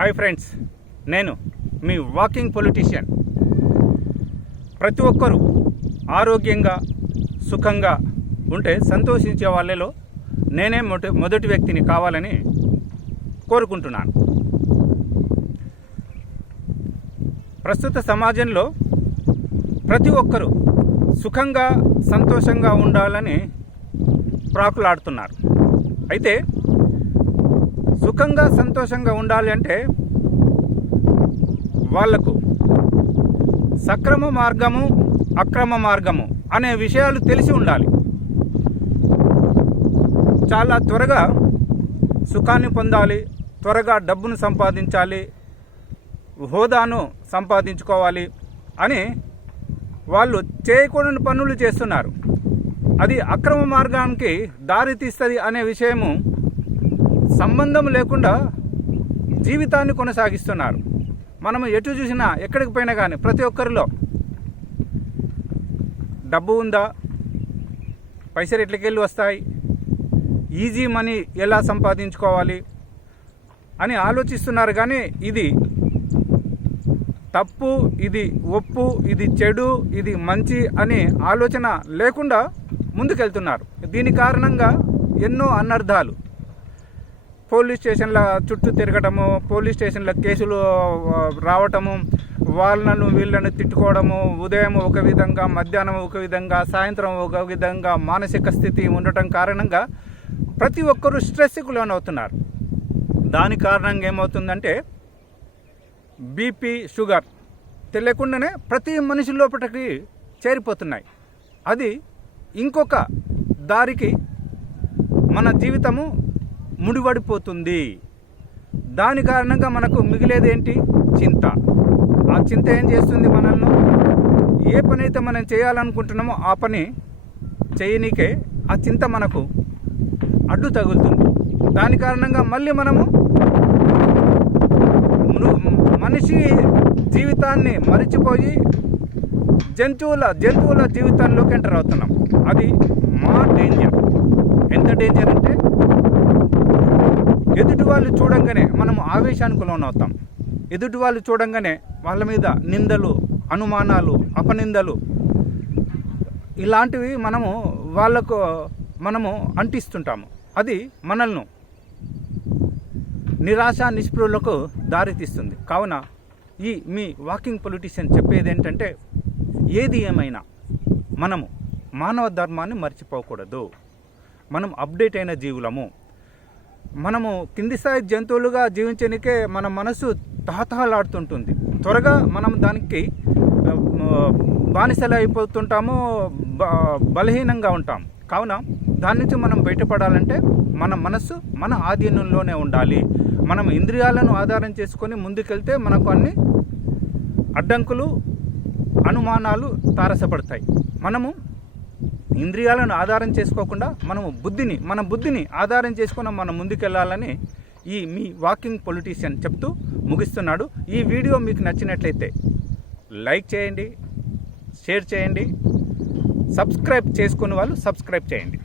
Hi friends, నేను మీ walking politician. ప్రతి ఒక్కరూ ఆరోగ్యంగా సుఖంగా ఉంటే సంతోషించే వాళ్ళలో నేనే మొదటి వ్యక్తిని కావాలని కోరుకుంటున్నాను. ప్రస్తుత సమాజంలో ప్రతి ఒక్కరూ సుఖంగా సంతోషంగా ఉండాలని ప్రాకులాడుతున్నారు. అయితే సుఖంగా సంతోషంగా ఉండాలి అంటే వాళ్లకు సక్రమ మార్గము అక్రమ మార్గము అనే విషయాలు తెలిసి ఉండాలి. చాలా త్వరగా సుఖాన్ని పొందాలి, త్వరగా డబ్బును సంపాదించాలి, హోదాను సంపాదించుకోవాలి అని వాళ్ళు చేయకూడని పనులు చేస్తున్నారు. అది అక్రమ మార్గానికి దారి తీస్తుంది అనే విషయము సంబంధం లేకుండా జీవితాన్ని కొనసాగిస్తున్నారు. మనము ఎటు చూసినా ఎక్కడికి పోయినా కానీ ప్రతి ఒక్కరిలో డబ్బు ఉందా, పైసలు ఎట్లకెళ్ళి వస్తాయి, ఈజీ మనీ ఎలా సంపాదించుకోవాలి అని ఆలోచిస్తున్నారు. కానీ ఇది తప్పు, ఇది ఒప్పు, ఇది చెడు, ఇది మంచి అనే ఆలోచన లేకుండా ముందుకెళ్తున్నారు. దీని కారణంగా ఎన్నో అనర్థాలు, పోలీస్ స్టేషన్ల చుట్టూ తిరగటము, పోలీస్ స్టేషన్ల కేసులు రావటము, వాళ్ళను వీళ్ళను తిట్టుకోవడము, ఉదయం ఒక విధంగా, మధ్యాహ్నం ఒక విధంగా, సాయంత్రం ఒక విధంగా మానసిక స్థితి ఉండటం కారణంగా ప్రతి ఒక్కరూ స్ట్రెస్కి లోనవుతున్నారు. దాని కారణంగా ఏమవుతుందంటే బీపీ, షుగర్ తెలియకుండానే ప్రతి మనిషి లోపలికి చేరిపోతున్నాయి. అది ఇంకొక దారికి మన జీవితము ముడిపడిపోతుంది. దాని కారణంగా మనకు మిగిలేదేంటి? చింత. ఆ చింత ఏం చేస్తుంది? మనల్ని ఏ పని అయితే మనం చేయాలనుకుంటున్నామో ఆ పని చేయనీకే ఆ చింత మనకు అడ్డు తగులుతుంది. దాని కారణంగా మళ్ళీ మనము మనిషి జీవితాన్ని మరిచిపోయి జంతువుల జీవితాల్లోకి ఎంటర్ అవుతున్నాం. అది మా డేంజర్. ఎంత డేంజర్ అంటే ఎదుటి వాళ్ళు చూడంగానే మనము ఆవేశానికి లోనవుతాం. ఎదుటి వాళ్ళు చూడంగానే వాళ్ళ మీద నిందలు, అనుమానాలు, అపనిందలు ఇలాంటివి మనము అంటిస్తుంటాము. అది మనల్ని నిరాశ నిస్పృహలకు దారితీస్తుంది. కావున ఈ మీ వాకింగ్ పొలిటీషియన్ చెప్పేది ఏంటంటే, ఏది ఏమైనా మనము మానవ ధర్మాన్ని మర్చిపోకూడదు. మనం అప్డేట్ అయిన జీవులము. మనము కింది స్థాయి జంతువులుగా జీవించడానికే మన మనసు తహతహలాడుతుంటుంది. త్వరగా మనం దానికి బానిసలు అయిపోతుంటాము, బలహీనంగా ఉంటాం. కావున దాని నుంచి మనం బయటపడాలంటే మన మనస్సు మన ఆధీనంలోనే ఉండాలి. మనం ఇంద్రియాలను ఆధారం చేసుకొని ముందుకెళ్తే మనకు అన్ని అడ్డంకులు, అనుమానాలు తారసపడతాయి. మనము ఇంద్రియాలను ఆధారం చేసుకోకుండా మన బుద్ధిని ఆధారం చేసుకుని మనం ముందుకెళ్ళాలని ఈ మీ వాకింగ్ పొలిటీషియన్ చెప్తూ ముగిస్తున్నాడు. ఈ వీడియో మీకు నచ్చినట్లయితే లైక్ చేయండి, షేర్ చేయండి, సబ్స్క్రైబ్ చేసుకునే వాళ్ళు సబ్స్క్రైబ్ చేయండి.